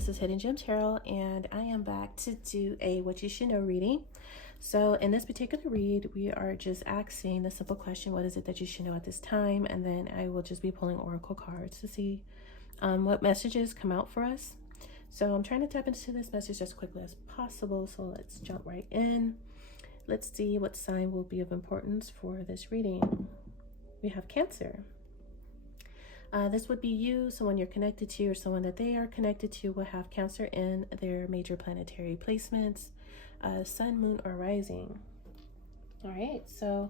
this is Hidden Gem Tarot, and I am back to do a what you should know reading. So in this particular read, we are just asking the simple question, what is it that you should know at this time? And then I will just be pulling oracle cards to see what messages come out for us. So I'm trying to tap into this message as quickly as possible. So let's jump right in. Let's see what sign will be of importance for this reading. We have Cancer. This would be you, someone you're connected to, or someone that they are connected to will have Cancer in their major planetary placements, sun, moon, or rising. All right, so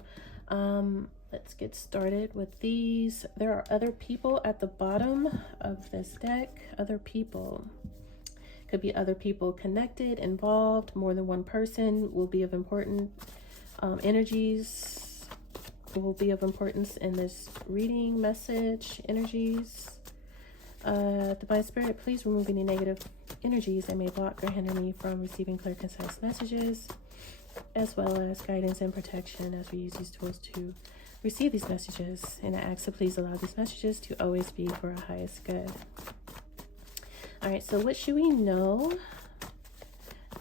let's get started with these. There are other people at the bottom of this deck. Other people. Could be other people connected, involved. More than one person will be of important energies. Will be of importance in this reading message. Energies. Divine Spirit, please remove any negative energies that may block or hinder me from receiving clear, concise messages, as well as guidance and protection as we use these tools to receive these messages. And I ask to please allow these messages to always be for our highest good. All right, so what should we know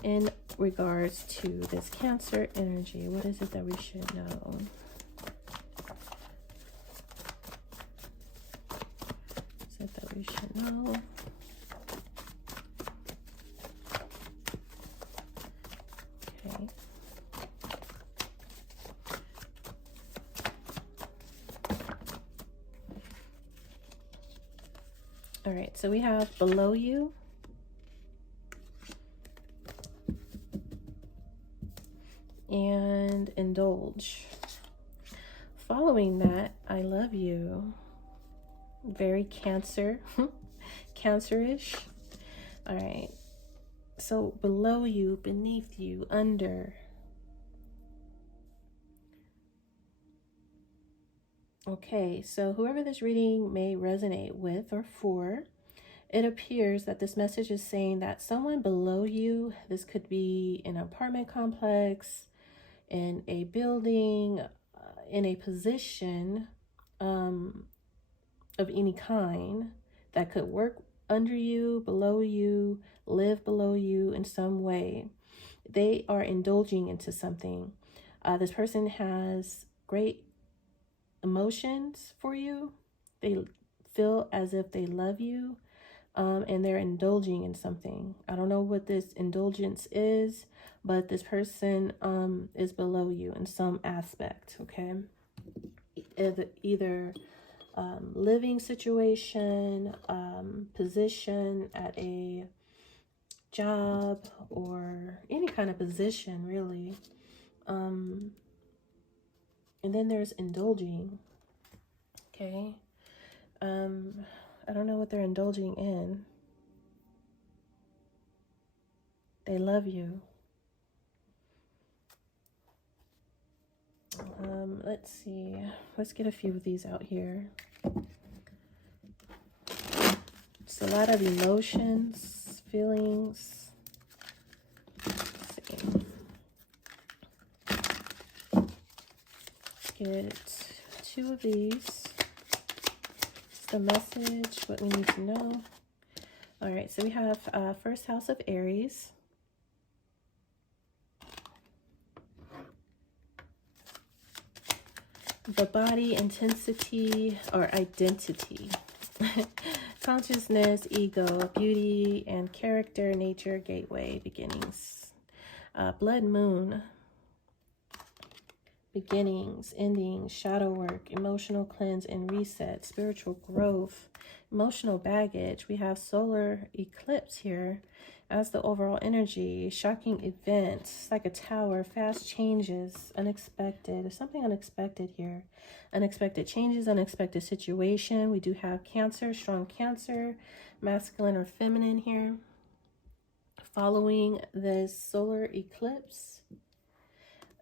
in regards to this Cancer energy? What is it that we should know? That we should know. Okay. All right, so we have below you. And indulge. Following that, I love you. Very Cancer, Cancerish. All right, so below you, beneath you, under. Okay, so whoever this reading may resonate with or for, it appears that this message is saying that someone below you, this could be an apartment complex, in a building, in a position of any kind that could work under you, below you, live below you in some way. They are indulging into something. This person has great emotions for you. They feel as if they love you, and they're indulging in something. I don't know what this indulgence is, but this person is below you in some aspect, okay? Either living situation, position at a job, or any kind of position, really. And then there's indulging. Okay. I don't know what they're indulging in. They love you. Let's see. Let's get a few of these out here. It's a lot of emotions, feelings. Let's see. Let's get two of these. It's the message, what we need to know. All right, so we have first house of Aries. The body, intensity, or identity. Consciousness, ego, beauty, and character, nature, gateway, beginnings. Blood moon. Beginnings, endings, shadow work, emotional cleanse and reset, spiritual growth, emotional baggage. We have solar eclipse here as the overall energy, shocking events, like a tower, fast changes, unexpected. There's something unexpected here. Unexpected changes, unexpected situation. We do have Cancer, strong Cancer, masculine or feminine here. Following this solar eclipse,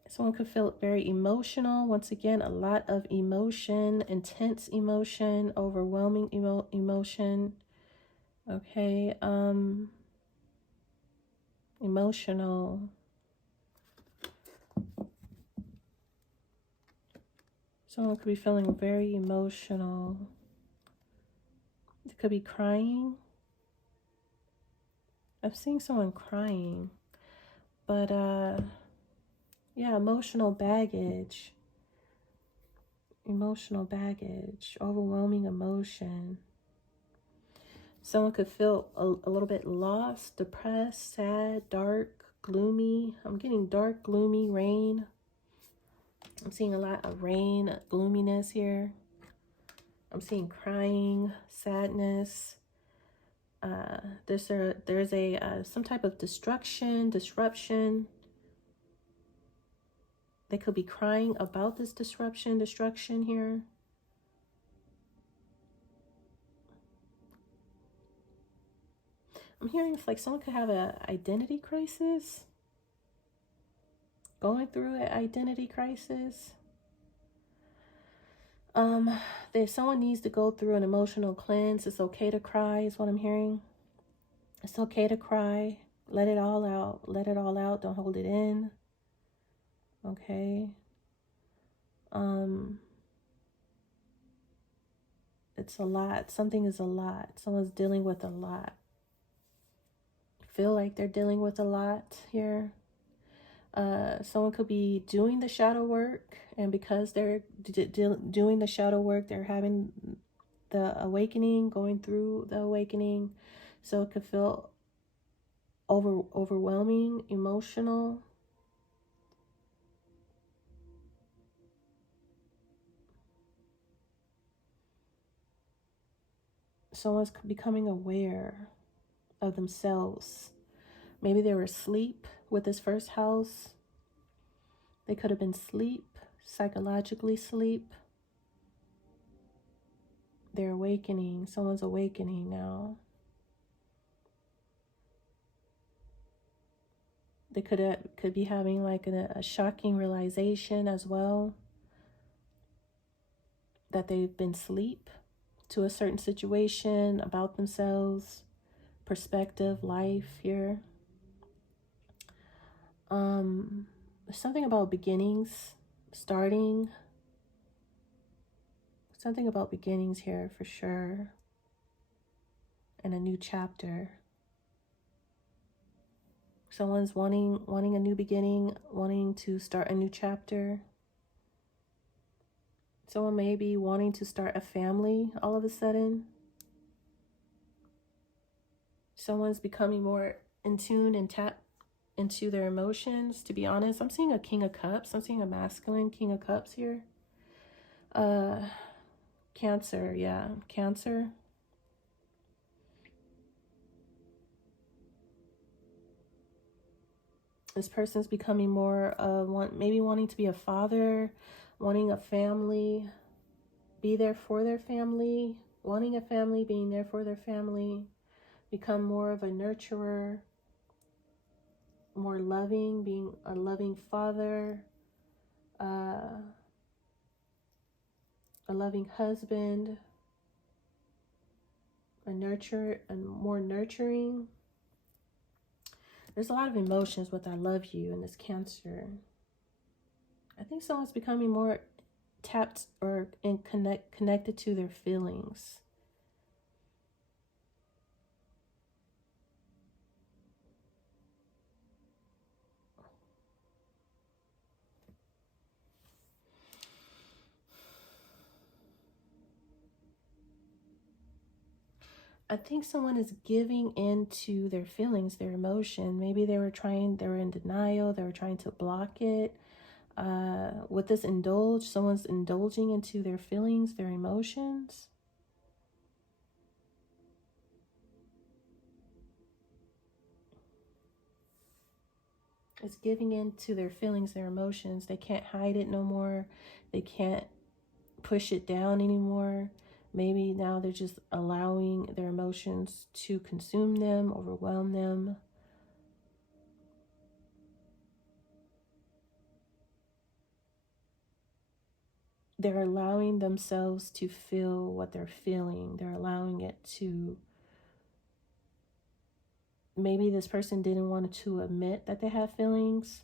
someone could feel very emotional. Once again, a lot of emotion, intense emotion, overwhelming emotion. Okay, emotional. Someone could be feeling very emotional. It could be crying. I'm seeing someone crying, but yeah, emotional baggage, overwhelming emotion. Someone could feel a little bit lost, depressed, sad, dark, gloomy. I'm getting dark, gloomy, rain. I'm seeing a lot of rain, gloominess here. I'm seeing crying, sadness. There's a some type of disruption. They could be crying about this destruction here. I'm hearing it's like someone could have an identity crisis, going through an identity crisis. That someone needs to go through an emotional cleanse. It's okay to cry, is what I'm hearing. It's okay to cry. Let it all out. Let it all out. Don't hold it in. Okay. It's a lot. Something is a lot. Someone's dealing with a lot. Feel like they're dealing with a lot here. Someone could be doing the shadow work, and because they're doing the shadow work, they're having the awakening, going through the awakening. So it could feel overwhelming, emotional. Someone's becoming aware of themselves. Maybe they were asleep with this first house. They could have been asleep, psychologically asleep. They're awakening. Someone's awakening now. They could be having like a shocking realization as well, that they've been asleep to a certain situation, about themselves, perspective, life here. Something about beginnings, starting. Something about beginnings here for sure. And a new chapter. Someone's wanting a new beginning, wanting to start a new chapter. Someone may be wanting to start a family all of a sudden. Someone's becoming more in tune and tap into their emotions. To be honest, I'm seeing a King of Cups. I'm seeing a masculine King of Cups here. Cancer, yeah, Cancer. This person's becoming more maybe wanting to be a father, wanting a family, be there for their family, wanting a family, being there for their family, become more of a nurturer, more loving, being a loving father, a loving husband, more nurturing. There's a lot of emotions with I love you in this Cancer. I think someone's becoming more tapped or connected to their feelings. I think someone is giving into their feelings, their emotion. Maybe they were in denial, they were trying to block it. With this someone's indulging into their feelings, their emotions. It's giving into their feelings, their emotions. They can't hide it no more. They can't push it down anymore. Maybe now they're just allowing their emotions to consume them, overwhelm them. They're allowing themselves to feel what they're feeling. They're allowing it to... Maybe this person didn't want to admit that they have feelings.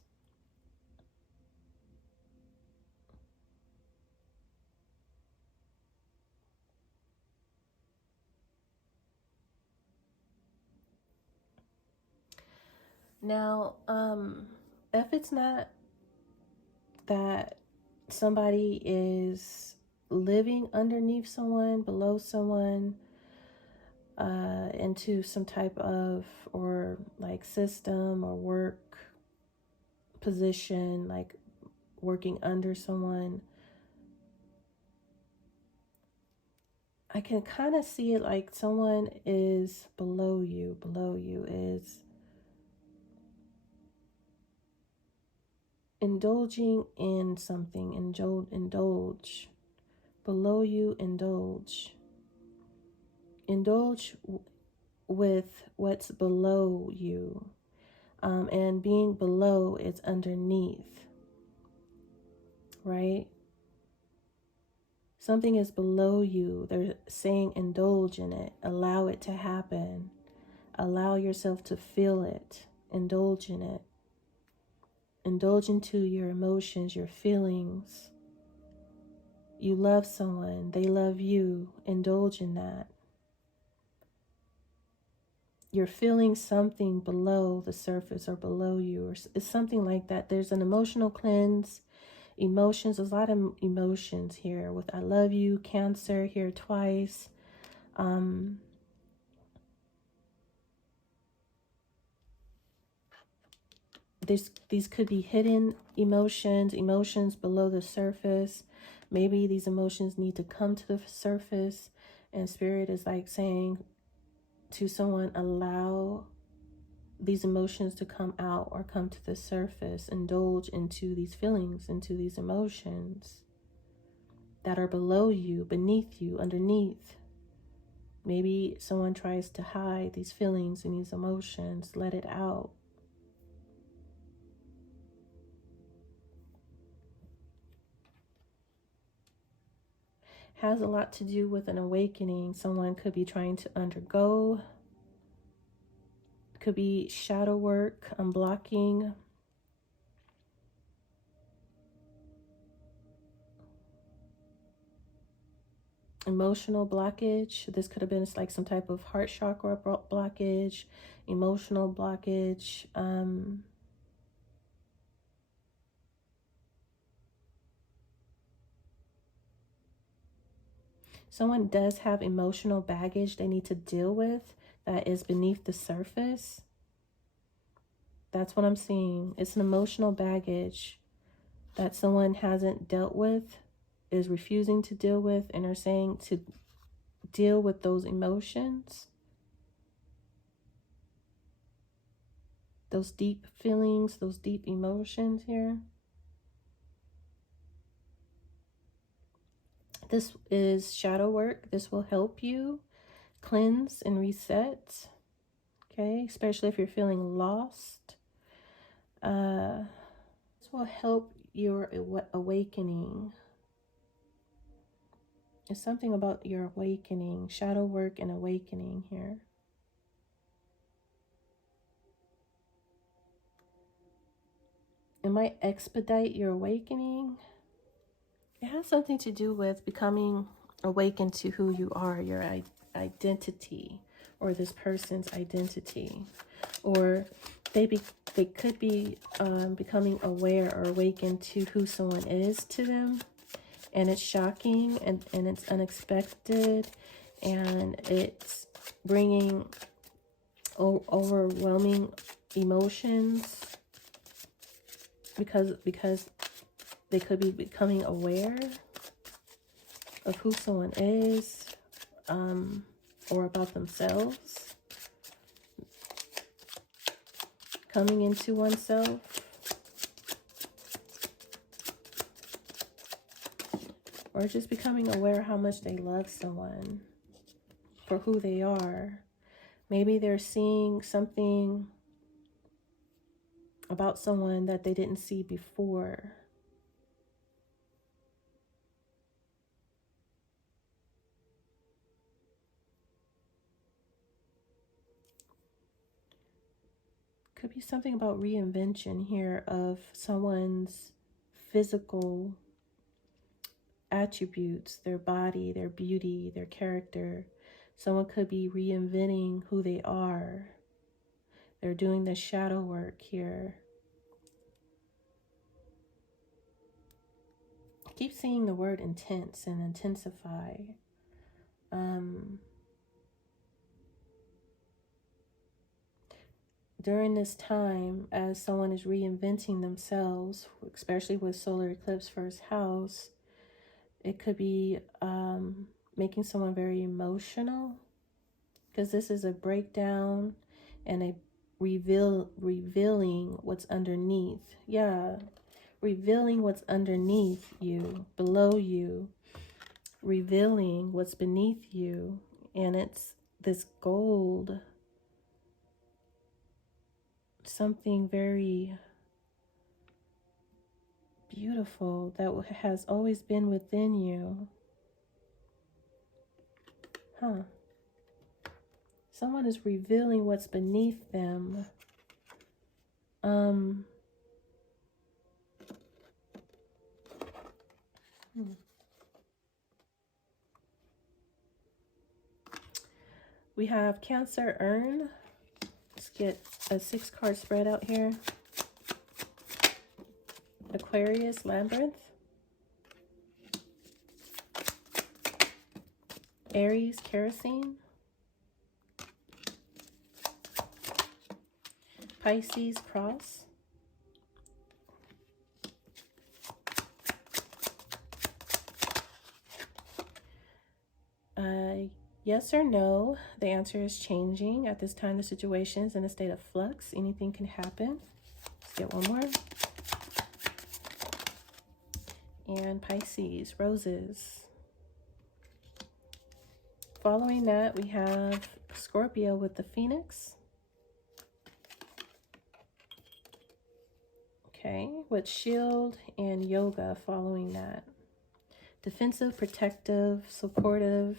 Now, if it's not that somebody is living underneath someone, below someone, into some type of, or like system or work position, like working under someone, I can kind of see it like someone is below you is indulging in something, indulge, below you, indulge with what's below you. And being below, it's underneath, right? Something is below you. They're saying indulge in it. Allow it to happen. Allow yourself to feel it. Indulge in it. Indulge into your emotions, your feelings. You love someone. They love you. Indulge in that. You're feeling something below the surface or below you, or it's something like that. There's an emotional cleanse. Emotions, there's a lot of emotions here with I love you, Cancer here twice. These could be hidden emotions below the surface. Maybe these emotions need to come to the surface, and Spirit is like saying to someone, allow these emotions to come out or come to the surface. Indulge into these feelings, into these emotions that are below you, beneath you, underneath. Maybe someone tries to hide these feelings and these emotions. Let it out. Has a lot to do with an awakening. Someone could be trying to undergo. Could be shadow work, unblocking. Emotional blockage. This could have been like some type of heart chakra blockage, emotional blockage. Someone does have emotional baggage they need to deal with that is beneath the surface. That's what I'm seeing. It's an emotional baggage that someone hasn't dealt with, is refusing to deal with, and are saying to deal with those emotions, those deep feelings, those deep emotions here. This is shadow work. This will help you cleanse and reset, okay? Especially if you're feeling lost. This will help your awakening. It's something about your awakening, shadow work and awakening here. It might expedite your awakening. It has something to do with becoming awakened to who you are, your identity, or this person's identity. Or they could be becoming aware or awakened to who someone is to them. And it's shocking and it's unexpected. And it's bringing overwhelming emotions. Because they could be becoming aware of who someone is, or about themselves, coming into oneself. Or just becoming aware how much they love someone for who they are. Maybe they're seeing something about someone that they didn't see before. Could be something about reinvention here of someone's physical attributes, their body, their beauty, their character. Someone could be reinventing who they are. They're doing the shadow work here. I keep seeing the word intense and intensify. During this time, as someone is reinventing themselves, especially with solar eclipse first house, it could be making someone very emotional, because this is a breakdown and a revealing what's underneath. Yeah, revealing what's underneath you, below you, revealing what's beneath you. And it's this gold, something very beautiful that has always been within you. Someone is revealing what's beneath them. We have Cancer Urn. Let's get a 6-card spread out here. Aquarius Labyrinth. Aries Kerosene. Pisces Cross. Yes or no, the answer is changing. At this time, the situation is in a state of flux. Anything can happen. Let's get one more. And Pisces, Roses. Following that, we have Scorpio with the Phoenix. Okay, with Shield and Yoga following that. Defensive, protective, supportive,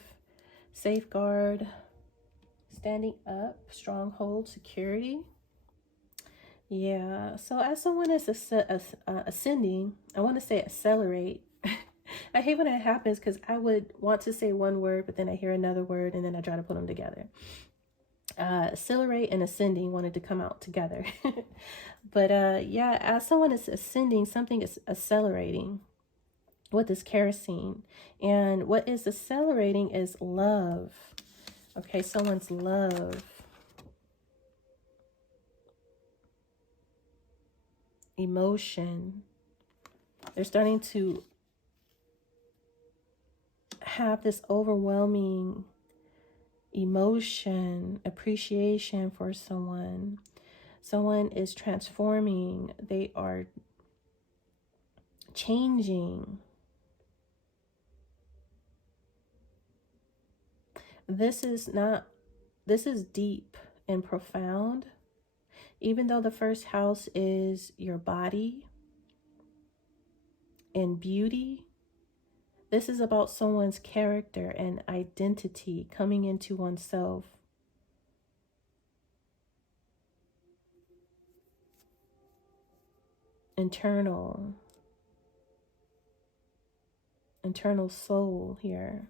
safeguard, standing up, stronghold, security. Yeah, so as someone is ascending, I want to say accelerate. I hate when that happens, because I would want to say one word, but then I hear another word, and then I try to put them together. Accelerate and ascending wanted to come out together. But yeah, as someone is ascending, something is accelerating with this kerosene. And what is accelerating is love. Okay, someone's love. Emotion. They're starting to have this overwhelming emotion, appreciation for someone. Someone is transforming. They are changing. This is deep and profound. Even though the first house is your body and beauty, this is about someone's character and identity coming into oneself. Internal soul here.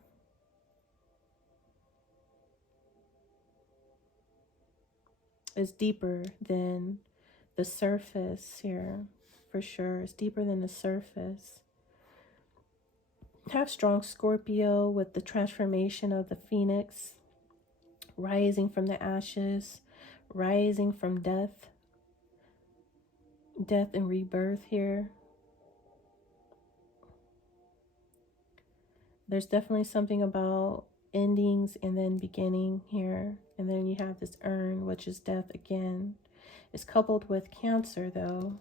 Is deeper than the surface here, for sure. It's deeper than the surface. Have strong Scorpio with the transformation of the Phoenix, rising from the ashes, rising from death and rebirth here. There's definitely something about endings and then beginning here. And then you have this urn, which is death again. It's coupled with Cancer, though.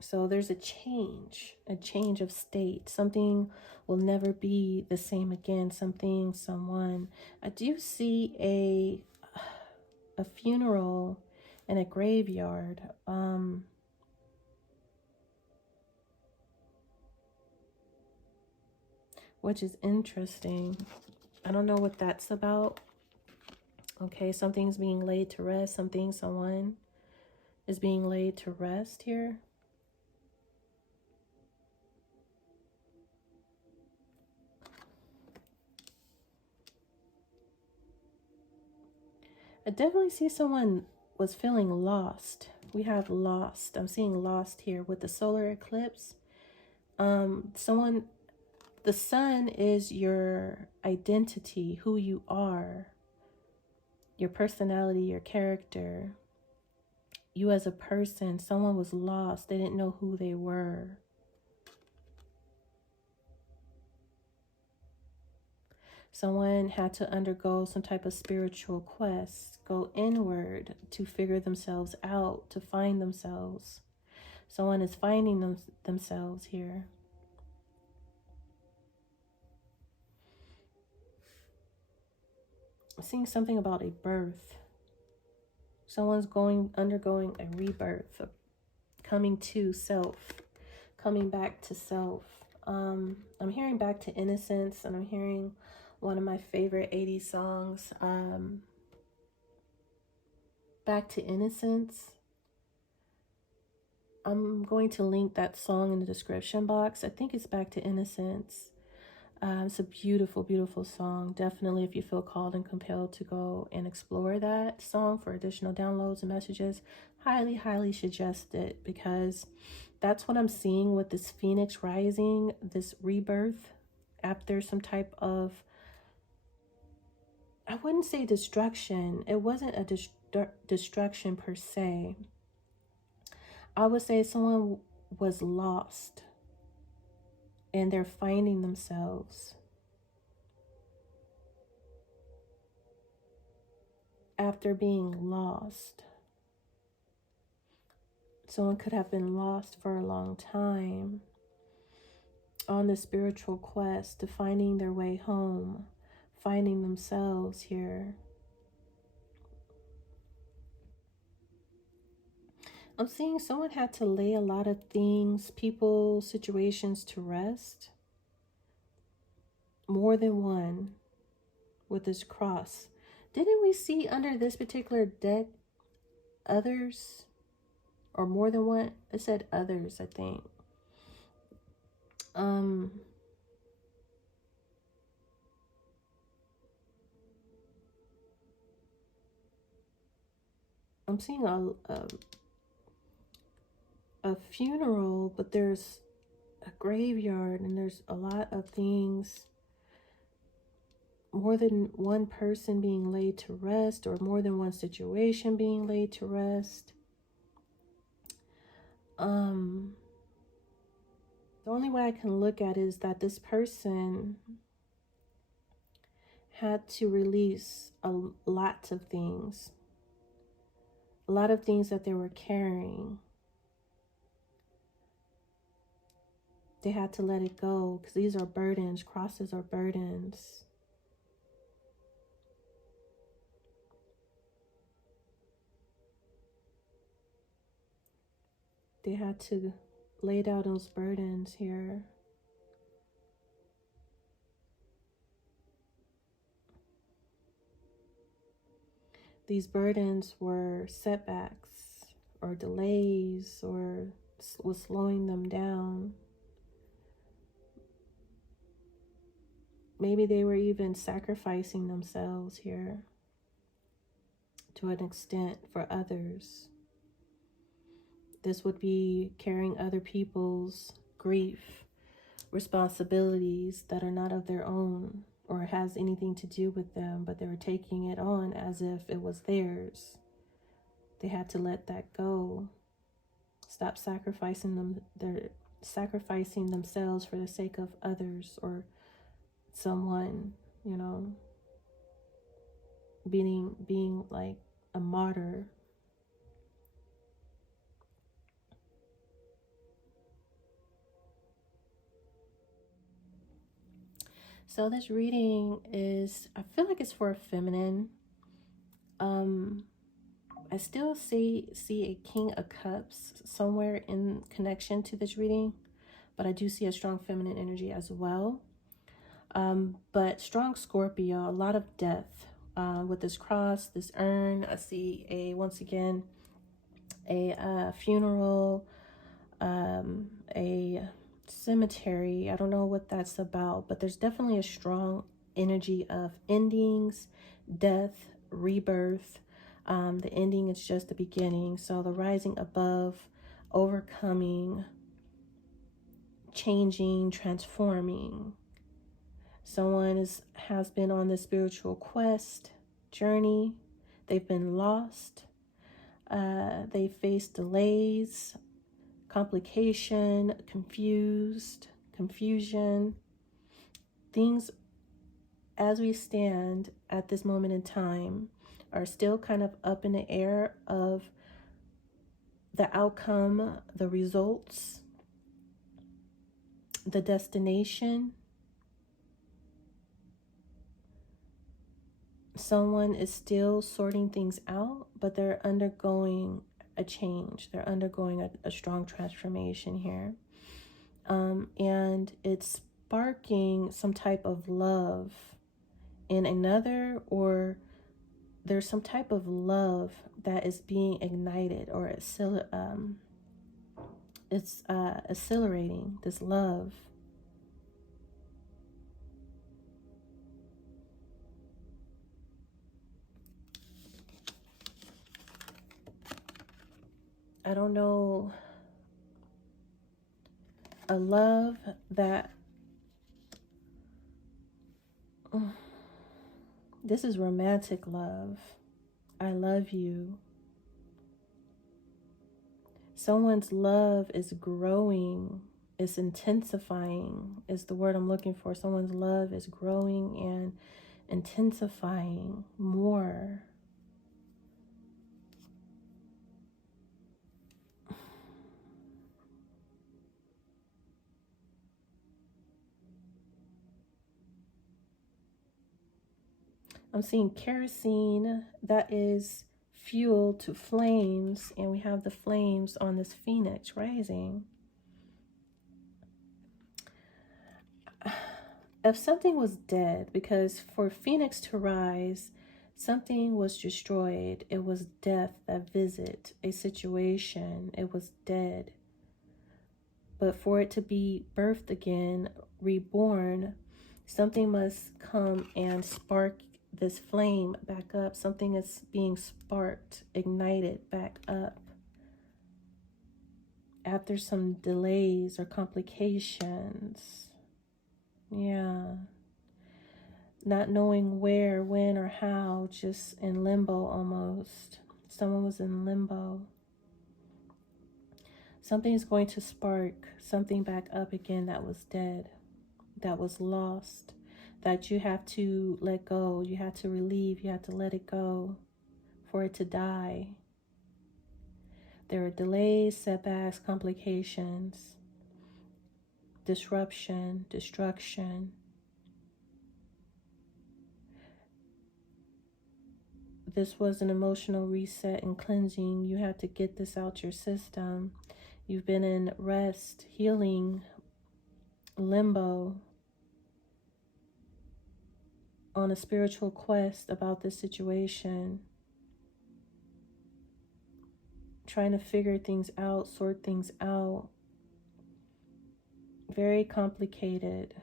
So there's a change of state. Something will never be the same again. Someone. I do see a funeral in a graveyard. Which is interesting. I don't know what that's about. Okay, something's being laid to rest. Someone is being laid to rest here. I definitely see someone was feeling lost. We have lost. I'm seeing lost here with the solar eclipse. Someone, the sun is your identity, who you are, your personality, your character, you as a person. Someone was lost. They didn't know who they were. Someone had to undergo some type of spiritual quest, go inward to figure themselves out, to find themselves. Someone is finding themselves here. I'm seeing something about a birth. Someone's undergoing a rebirth, coming to self, coming back to self. I'm hearing back to Innocence, and I'm hearing one of my favorite 80s songs, Back to Innocence. I'm going to link that song in the description box. I think it's Back to Innocence. It's a beautiful, beautiful song. Definitely, if you feel called and compelled to go and explore that song for additional downloads and messages, highly, highly suggest it, because that's what I'm seeing with this Phoenix rising, this rebirth after some type of, I wouldn't say destruction. It wasn't a destruction per se. I would say someone was lost and they're finding themselves. After being lost. Someone could have been lost for a long time on the spiritual quest to finding their way home, finding themselves here. I'm seeing someone had to lay a lot of things, people, situations to rest. More than one with this cross. Didn't we see under this particular deck others? Or more than one? It said others, I think. I'm seeing a funeral, but there's a graveyard and there's a lot of things. More than one person being laid to rest, or more than one situation being laid to rest. The only way I can look at it is that this person had to release a lot of things. A lot of things that they were carrying. They had to let it go because these are burdens. Crosses are burdens. They had to lay down those burdens here. These burdens were setbacks or delays, or was slowing them down. Maybe they were even sacrificing themselves here to an extent for others. This would be carrying other people's grief, responsibilities that are not of their own or has anything to do with them, but they were taking it on as if it was theirs. They had to let that go. Stop sacrificing they're sacrificing themselves for the sake of others or someone, you know, being like a martyr. So this reading is, I feel like it's for a feminine. I still see a King of Cups somewhere in connection to this reading, but I do see a strong feminine energy as well. But strong Scorpio, a lot of death with this cross, this urn. I see once again a funeral, a cemetery. I don't know what that's about, but there's definitely a strong energy of endings, death, rebirth. The ending is just the beginning. So the rising above, overcoming, changing, transforming. Someone has been on this spiritual quest, journey. They've been lost. They faced delays, complication, confusion. Things as we stand at this moment in time are still kind of up in the air of the outcome, the results, the destination. Someone is still sorting things out, but they're undergoing a change. They're undergoing a strong transformation here. And it's sparking some type of love in another, or there's some type of love that is being ignited, or it's accelerating this love. I don't know, a love that, this is romantic love. I love you. Someone's love is growing, is intensifying, is the word I'm looking for. Someone's love is growing and intensifying more. I'm seeing kerosene that is fuel to flames, and we have the flames on this phoenix rising. If something was dead, because for phoenix to rise, something was destroyed. It was death that visit a situation. It was dead. But for it to be birthed again, reborn, something must come and spark this flame back up. Something is being sparked, ignited back up after some delays or complications. Yeah. Not knowing where, when, or how, just in limbo almost. Someone was in limbo. Something is going to spark something back up again that was dead, that was lost, that you have to let go, you have to relieve, you have to let it go for it to die. There are delays, setbacks, complications, disruption, destruction. This was an emotional reset and cleansing. You had to get this out your system. You've been in rest, healing, limbo, on a spiritual quest about this situation, trying to figure things out, sort things out. Very complicated.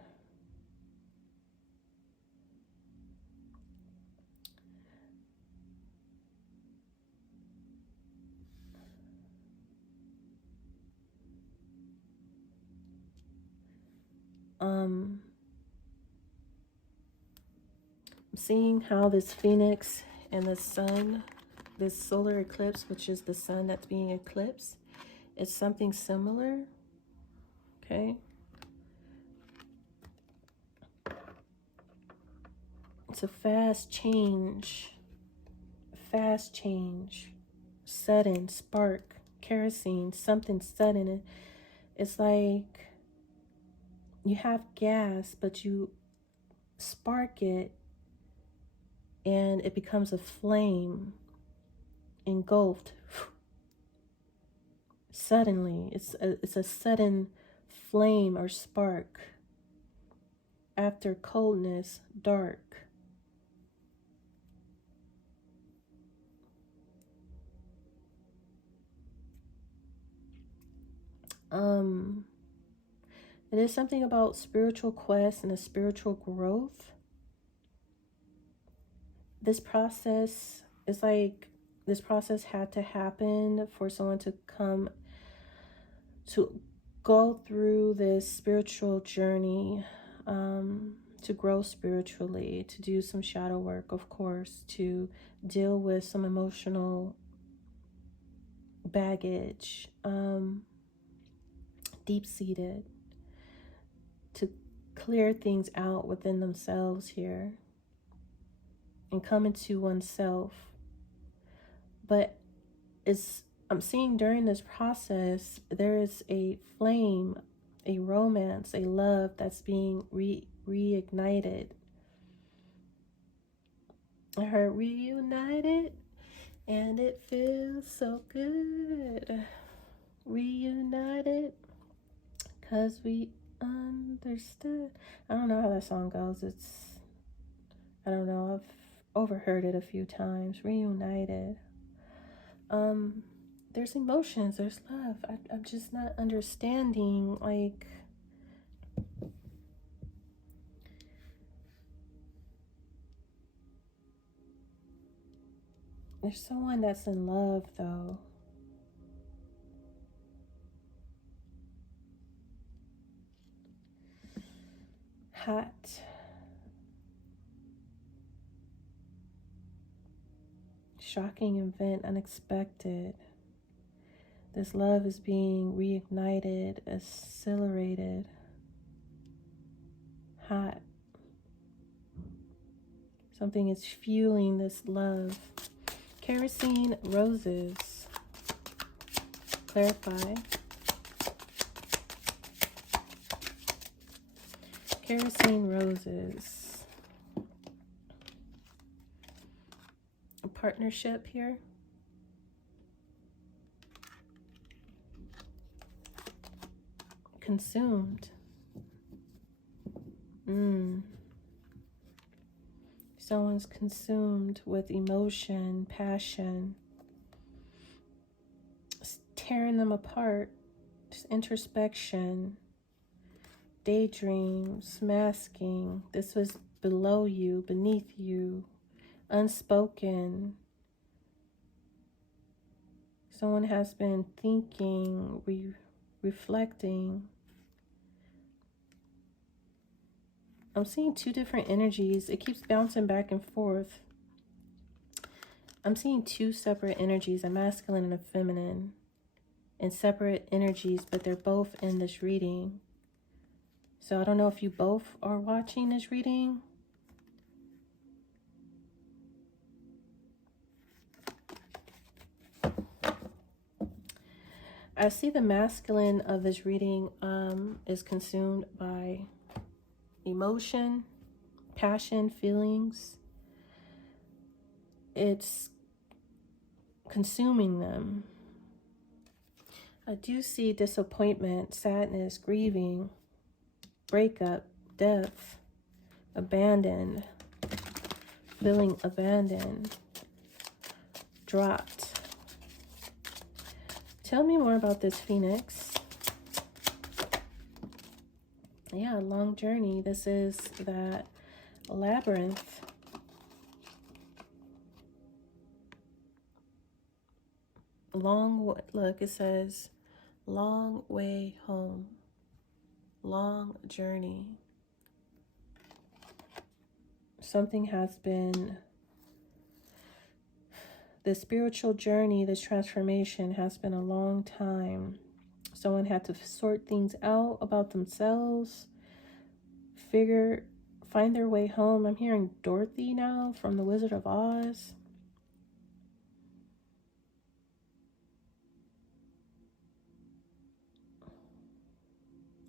Seeing how this phoenix and the sun, this solar eclipse, which is the sun that's being eclipsed, it's something similar. Okay. It's a fast change, sudden spark, kerosene, something sudden. It's like you have gas, but you spark it and it becomes a flame, engulfed suddenly. It's a sudden flame or spark after coldness, dark. It is something about spiritual quest and a spiritual growth. This process is like this process had to happen for someone to come to go through this spiritual journey, to grow spiritually, to do some shadow work, of course, to deal with some emotional baggage, deep-seated, to clear things out within themselves here and come into oneself. But I'm seeing during this process, there is a flame, a romance, a love that's being reignited. I heard reunited, and it feels so good. Reunited, 'cause we understood. I don't know how that song goes. I don't know. I've overheard it a few times. Reunited. There's emotions, there's love. I'm just not understanding, like, there's someone that's in love, though. Hot. Shocking event, unexpected. This love is being reignited, accelerated. Hot. Something is fueling this love. Kerosene roses. Clarify. Kerosene roses. A partnership here. Consumed. Someone's consumed with emotion, passion. It's tearing them apart. Just introspection. Daydreams, masking. This was below you, beneath you. Unspoken. Someone has been thinking, reflecting. I'm seeing two different energies. It keeps bouncing back and forth. I'm seeing two separate energies, a masculine and a feminine, and separate energies, but they're both in this reading. So I don't know if you both are watching this reading. I see the masculine of this reading is consumed by emotion, passion, feelings. It's consuming them. I do see disappointment, sadness, grieving, breakup, death, abandoned, feeling abandoned, dropped. Tell me more about this Phoenix. Yeah, long journey. This is that labyrinth. Look, it says long way home. Long journey. Something has been, the spiritual journey, this transformation has been a long time. Someone had to sort things out about themselves, find their way home. I'm hearing Dorothy now from The Wizard of Oz.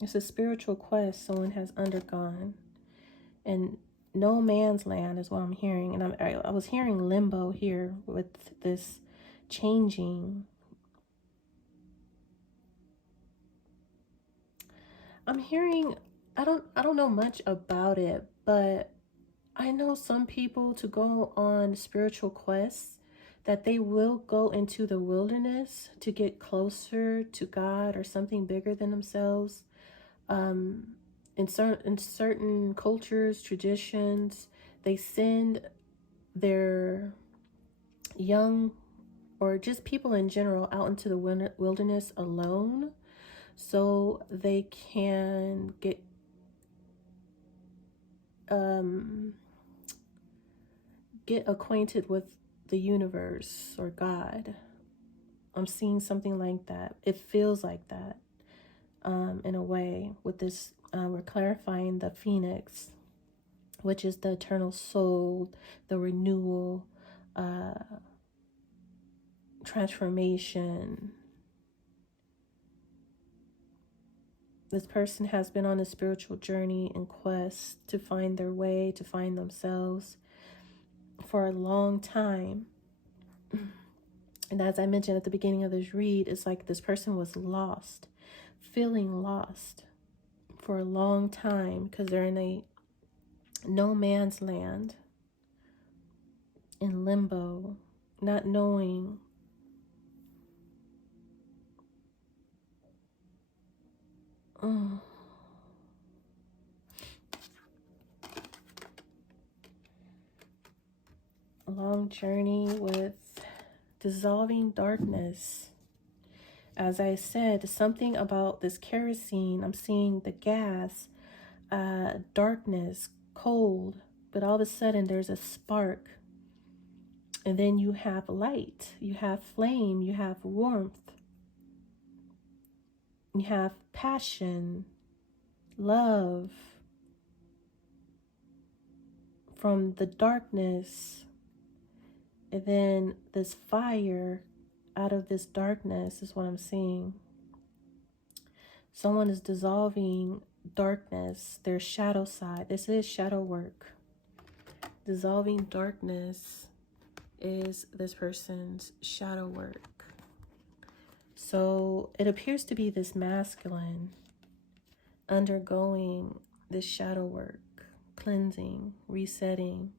It's a spiritual quest someone has undergone. And no man's land is what I'm hearing. And I was hearing limbo here with this changing. I'm hearing, I don't know much about it, but I know some people to go on spiritual quests that they will go into the wilderness to get closer to God or something bigger than themselves. In certain cultures, traditions, they send their young or just people in general, out into the wilderness alone so they can get acquainted with the universe or God. I'm seeing something like that. It feels like that in a way with this. We're clarifying the phoenix, which is the eternal soul, the renewal, transformation. This person has been on a spiritual journey and quest to find their way, to find themselves for a long time. And as I mentioned at the beginning of this read, it's like this person was lost, feeling lost for a long time because they're in a no man's land, in limbo, not knowing a long journey with dissolving darkness. As I said, something about this kerosene, I'm seeing the gas, darkness, cold, but all of a sudden there's a spark. And then you have light, you have flame, you have warmth, you have passion, love from the darkness. And then this fire out of this darkness is what I'm seeing. Someone is dissolving darkness, their shadow side. This is shadow work. Dissolving darkness is this person's shadow work. So it appears to be this masculine undergoing this shadow work, cleansing, resetting.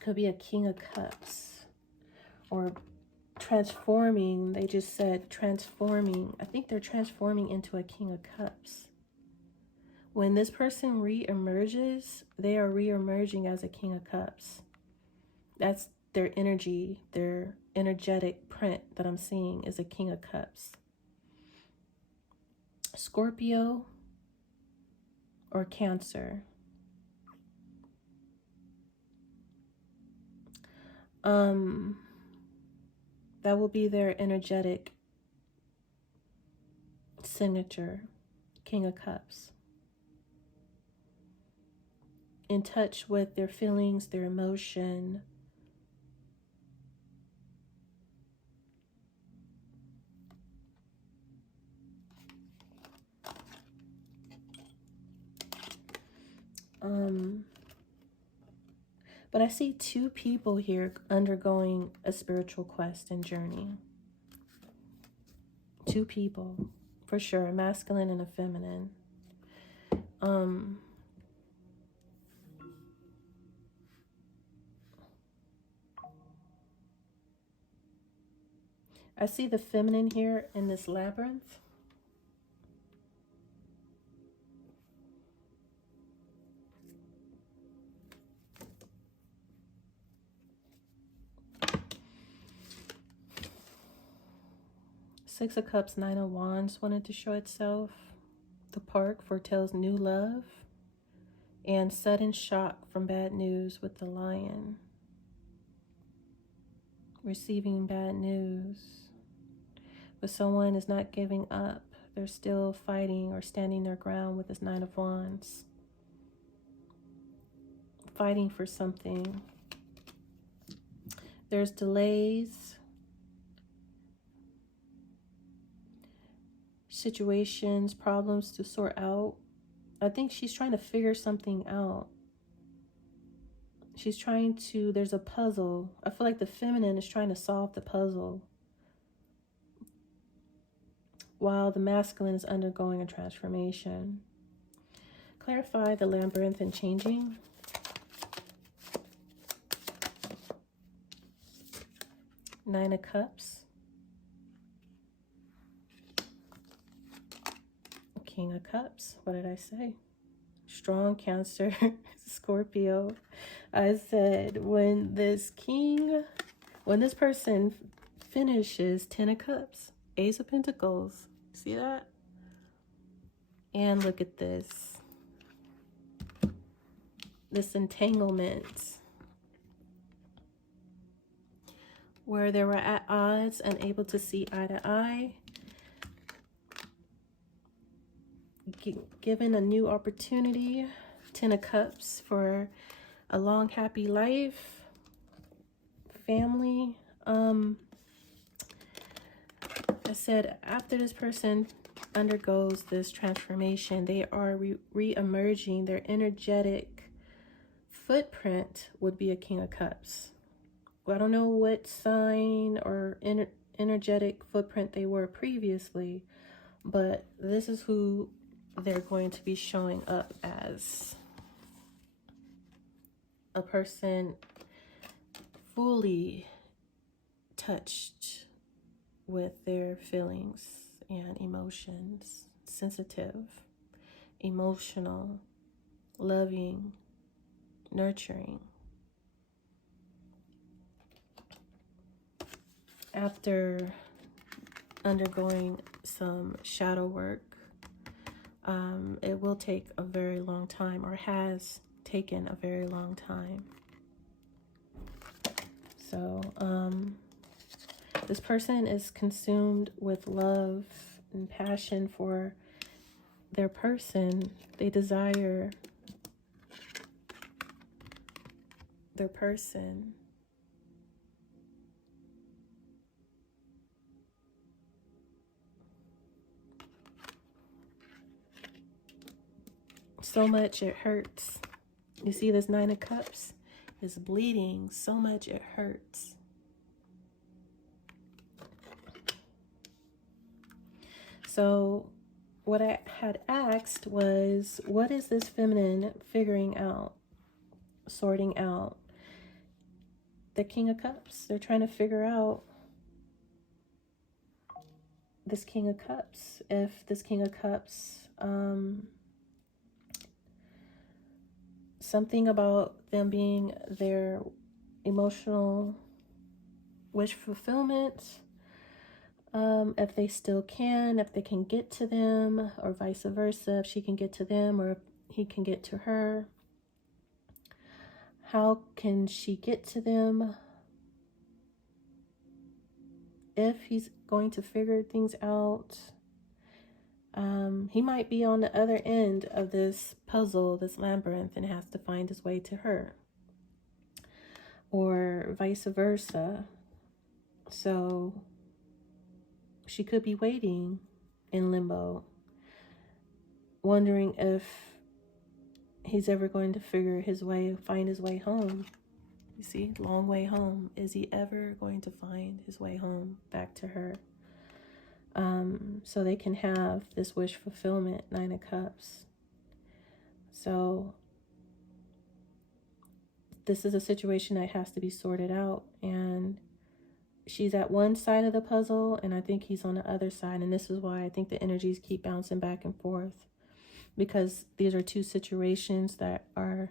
Could be a King of Cups or transforming. They just said transforming. I think they're transforming into a King of Cups. When this person re-emerges, they are re-emerging as a King of Cups. That's their energy, their energetic print that I'm seeing is a King of Cups. Scorpio or Cancer. That will be their energetic signature, King of Cups. In touch with their feelings, their emotion. But I see two people here undergoing a spiritual quest and journey. Two people, for sure, a masculine and a feminine. I see the feminine here in this labyrinth. Six of Cups, Nine of Wands wanted to show itself. The Park foretells new love and sudden shock from bad news with the Lion. Receiving bad news. But someone is not giving up. They're still fighting or standing their ground with this Nine of Wands. Fighting for something. There's delays. Situations, problems to sort out. I think she's trying to figure something out. She's trying to, there's a puzzle. I feel like the feminine is trying to solve the puzzle while the masculine is undergoing a transformation. Clarify the labyrinth and changing. Nine of Cups. King of Cups. What did I say? strong Cancer, Scorpio. I said when this person finishes 10 of Cups, Ace of Pentacles, see that? And look at this entanglement where they were at odds, unable to see eye to eye, given a new opportunity, 10 of Cups, for a long happy life, family. I said after this person undergoes this transformation, they are re-emerging. Their energetic footprint would be a King of Cups. Well, I don't know what sign or energetic footprint they were previously, but this is who they're going to be showing up as. A person fully touched with their feelings and emotions, sensitive, emotional, loving, nurturing. After undergoing some shadow work, it will take a very long time, or has taken a very long time. So this person is consumed with love and passion for their person. They desire their person. So much it hurts. You see this 9 of Cups is bleeding so much it hurts. So what I had asked was, what is this feminine figuring out, sorting out? The King of Cups. They're trying to figure out this King of Cups. If this King of Cups, something about them being their emotional wish fulfillment, if they still can, if they can get to them, or vice versa, if she can get to them or if he can get to her. How can she get to them? If he's going to figure things out. He might be on the other end of this puzzle, this labyrinth, and has to find his way to her. Or vice versa. So she could be waiting in limbo, wondering if he's ever going to find his way home. You see, long way home. Is he ever going to find his way home back to her? So they can have this wish fulfillment, 9 of Cups. So this is a situation that has to be sorted out, and she's at one side of the puzzle and I think he's on the other side, and this is why I think the energies keep bouncing back and forth, because these are two situations that are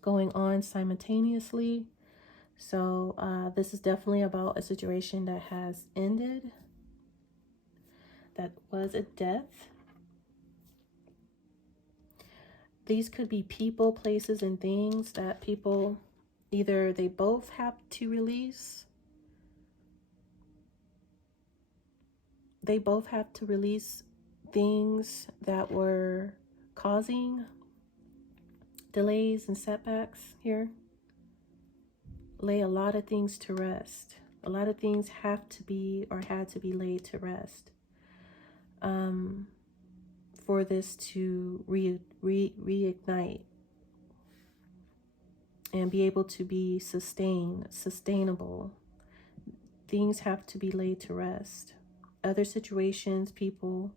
going on simultaneously. So this is definitely about a situation that has ended, that was a death. These could be people, places, and things that people, either they both have to release. They both have to release things that were causing delays and setbacks here. Lay a lot of things to rest. A lot of things have to be, or had to be, laid to rest. For this to reignite and be able to be sustainable. Things have to be laid to rest. Other situations, people.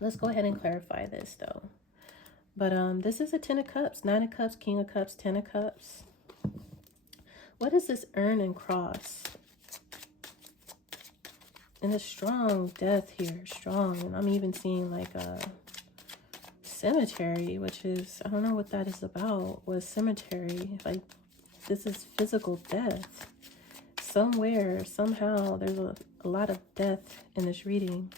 Let's go ahead and clarify this though. But this is a 10 of Cups, 9 of Cups, King of Cups, 10 of Cups. What is this urn and cross? And a strong death here, strong. And I'm even seeing like a cemetery, which is, I don't know what that is about. What cemetery? Like, this is physical death. Somewhere, somehow, there's a lot of death in this reading.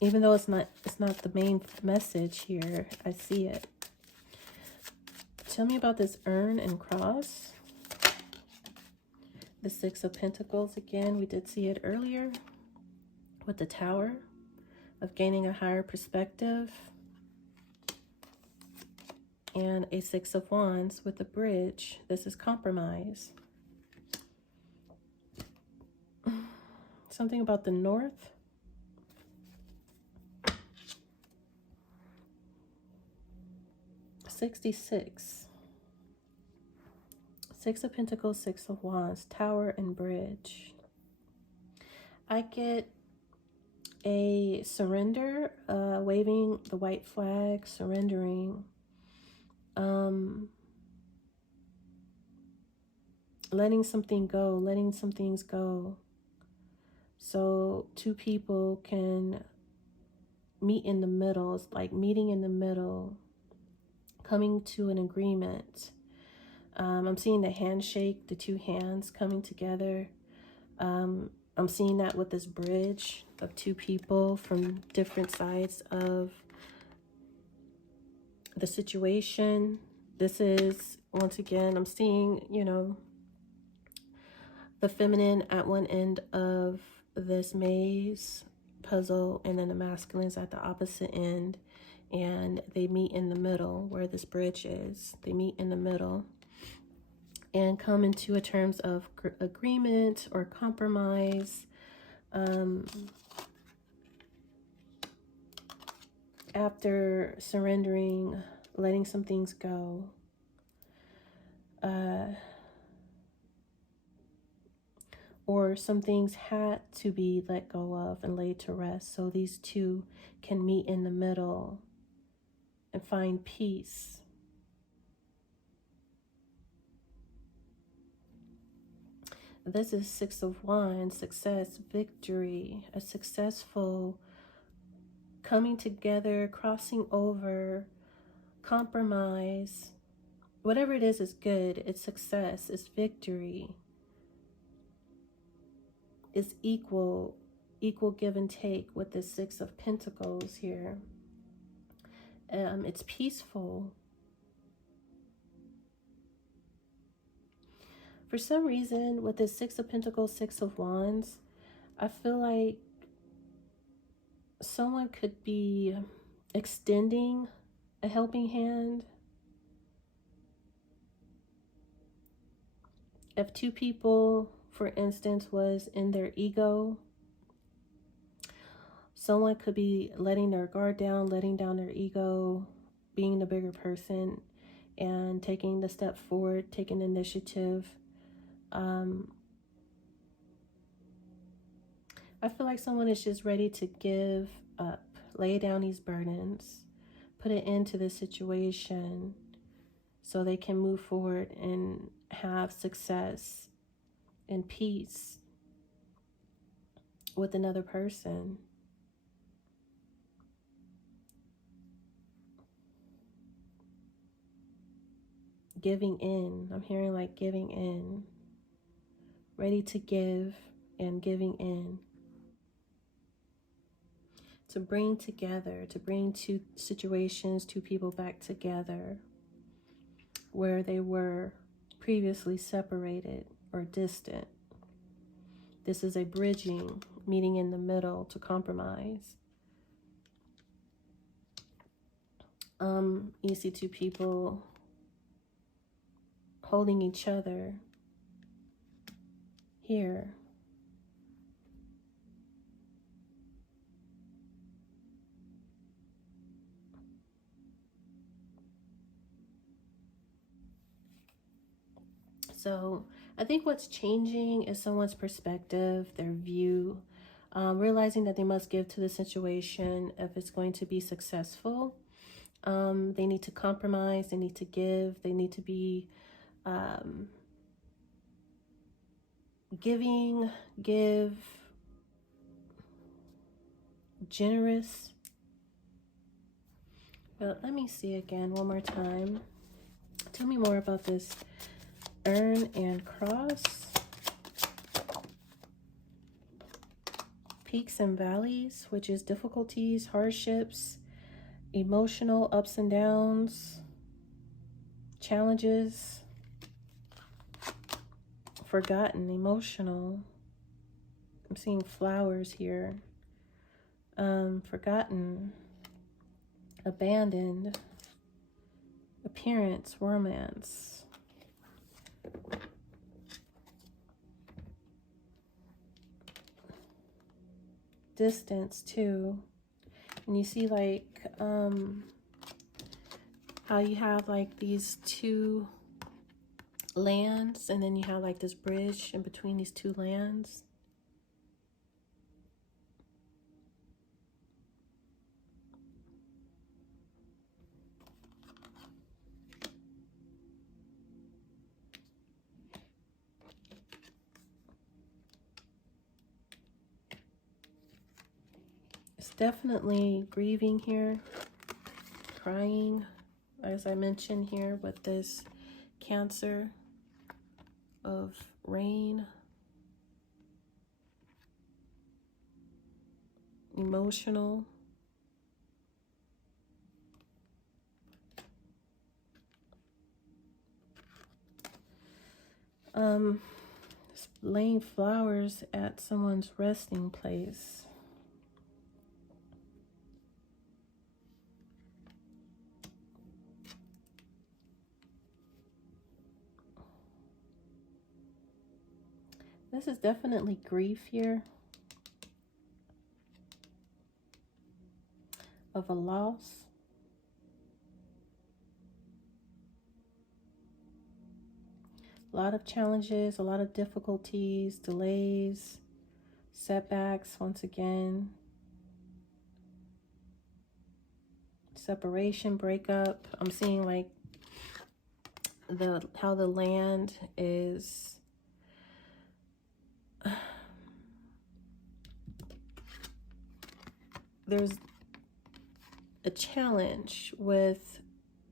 Even though it's not the main message here, I see it. Tell me about this urn and cross. The Six of Pentacles again. We did see it earlier with the Tower, of gaining a higher perspective. And a Six of Wands with the bridge. This is compromise. Something about the North. $66. Six of Pentacles, Six of Wands, Tower and bridge. I get a surrender, waving the white flag, surrendering. Letting something go, letting some things go. So two people can meet in the middle. It's like meeting in the middle, coming to an agreement. I'm seeing the handshake, the two hands coming together. I'm seeing that with this bridge of two people from different sides of the situation. This is, once again, I'm seeing, you know, the feminine at one end of this maze puzzle, and then the masculine's at the opposite end, and they meet in the middle where this bridge is. They meet in the middle and come into a terms of agreement or compromise. After surrendering, letting some things go. Or some things had to be let go of and laid to rest. So these two can meet in the middle and find peace. This is Six of Wands, success, victory, a successful coming together, crossing over, compromise. Whatever it is good. It's success, it's victory. It's equal give and take with the Six of Pentacles here. It's peaceful. For some reason, with this Six of Pentacles, Six of Wands, I feel like someone could be extending a helping hand. If two people, for instance, was in their ego, someone could be letting their guard down, letting down their ego, being the bigger person, and taking the step forward, taking initiative. I feel like someone is just ready to give up, lay down these burdens, put it into the situation so they can move forward and have success and peace with another person. Giving in. I'm hearing like giving in. Ready to give and giving in. To bring together, to bring two situations, two people back together where they were previously separated or distant. This is a bridging, meeting in the middle to compromise. You see two people holding each other here. So I think what's changing is someone's perspective, their view, realizing that they must give to the situation if it's going to be successful. They need to compromise, they need to give, they need to be give, generous, But let me see again one more time. Tell me more about this urn and cross. Peaks and valleys, which is difficulties, hardships, emotional ups and downs, challenges, forgotten, emotional. I'm seeing flowers here. Forgotten, abandoned, appearance, romance. Distance too. And you see like how you have like these two lands, and then you have like this bridge in between these two lands. It's definitely grieving here, crying, as I mentioned here with this Cancer of rain, emotional, laying flowers at someone's resting place. This is definitely grief here of a loss. A lot of challenges, a lot of difficulties, delays, setbacks once again. Separation, breakup. I'm seeing like how the land is there's a challenge with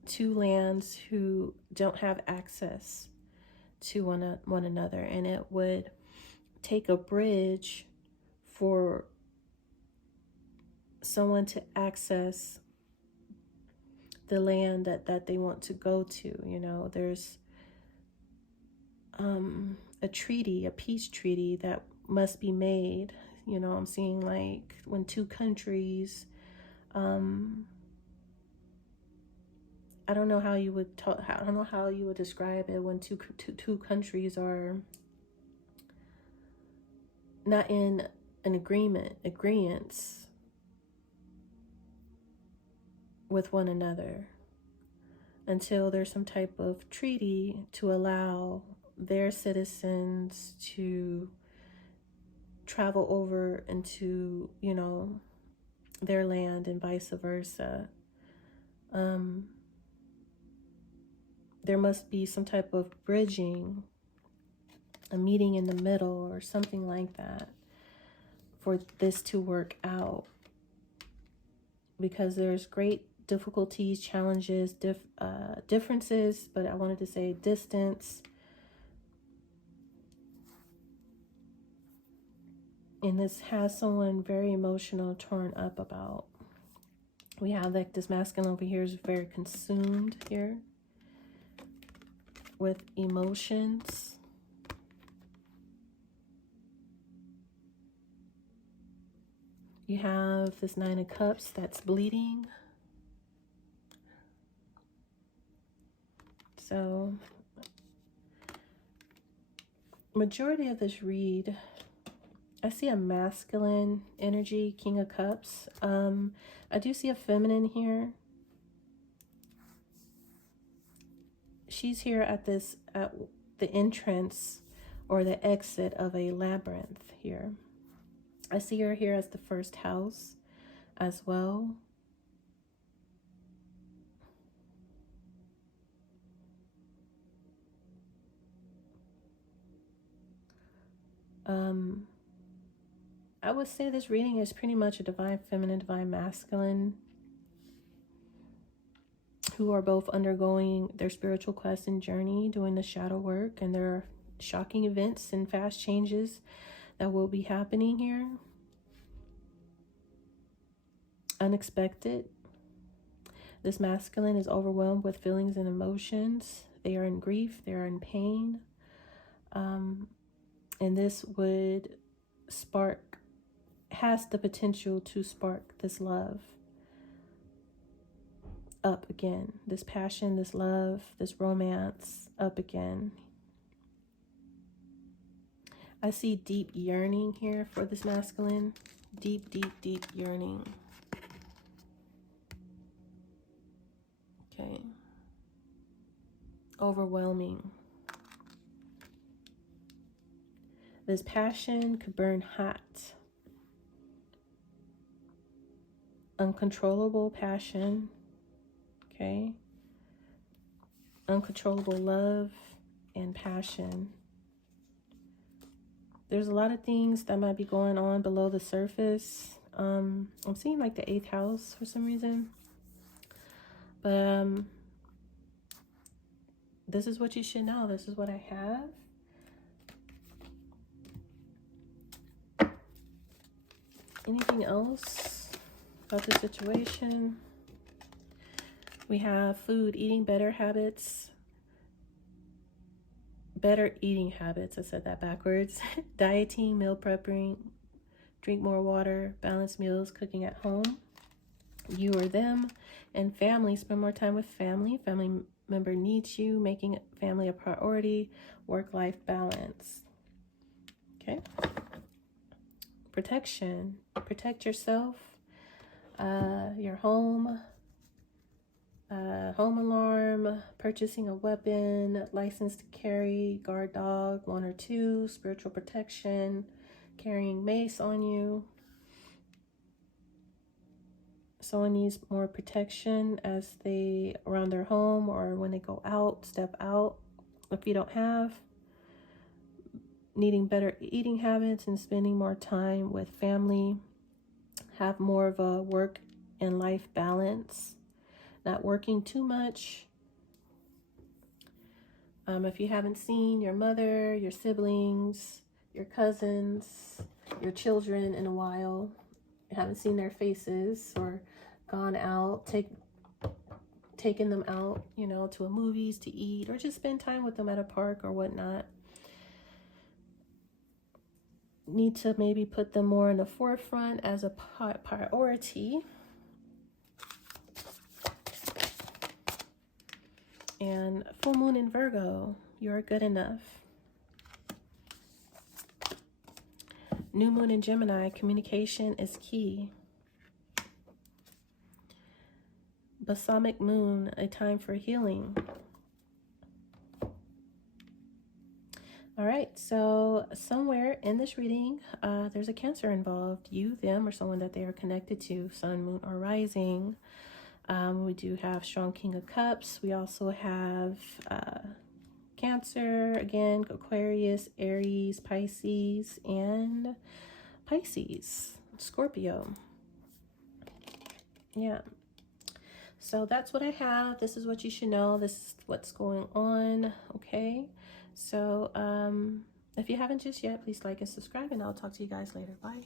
two lands who don't have access to one another, and it would take a bridge for someone to access the land that they want to go to. You know, there's a treaty, a peace treaty that must be made. You know, I'm seeing like when two countries, I don't know how you would talk. I don't know how you would describe it when two countries are not in an agreements with one another until there's some type of treaty to allow their citizens to travel over into, you know, their land and vice versa. There must be some type of bridging, a meeting in the middle or something like that for this to work out, because there's great difficulties, challenges, differences, but I wanted to say distance. And this has someone very emotional, torn up about. We have like this masculine over here is very consumed here with emotions. You have this Nine of Cups that's bleeding. So, majority of this read, I see a masculine energy, King of Cups. I do see a feminine here. She's here at the entrance or the exit of a labyrinth here. I see her here as the first house as well. I would say this reading is pretty much a divine feminine, divine masculine. who are both undergoing their spiritual quest and journey, doing the shadow work, and there are shocking events and fast changes that will be happening here. Unexpected. This masculine is overwhelmed with feelings and emotions. They are in grief, they are in pain. And this would has the potential to spark this love up again. This passion, this love, this romance up again. I see deep yearning here for this masculine. Deep, deep, deep yearning. Okay. Overwhelming. This passion could burn hot. Uncontrollable passion. Okay. Uncontrollable love and passion. There's a lot of things that might be going on below the surface. I'm seeing like the 8th house for some reason. But this is what you should know. This is what I have. Anything else about the situation? We have food, eating better habits. Better eating habits. I said that backwards. Dieting, meal prepping, drink more water, balanced meals, cooking at home. You or them. And family. Spend more time with family. Family member needs you. Making family a priority. Work-life balance. Okay. Protection. Protect yourself. Your home. Home alarm, purchasing a weapon, license to carry, guard dog, 1 or 2, spiritual protection, carrying mace on you. Someone needs more protection as they around their home or when they go out, step out. If you don't have, needing better eating habits and spending more time with family, have more of a work and life balance. Not working too much. If you haven't seen your mother, your siblings, your cousins, your children in a while, you haven't seen their faces or gone out, taken them out, you know, to a movies to eat or just spend time with them at a park or whatnot. Need to maybe put them more in the forefront as a priority. And full moon in Virgo, you're good enough. New moon in Gemini, communication is key. Balsamic moon, a time for healing. All right, so somewhere in this reading, there's a Cancer involved. You, them, or someone that they are connected to, sun, moon, or rising. We do have strong King of Cups. We also have Cancer, again, Aquarius, Aries, Pisces, and Pisces, Scorpio. Yeah. So that's what I have. This is what you should know. This is what's going on. Okay. So if you haven't just yet, please like and subscribe, and I'll talk to you guys later. Bye.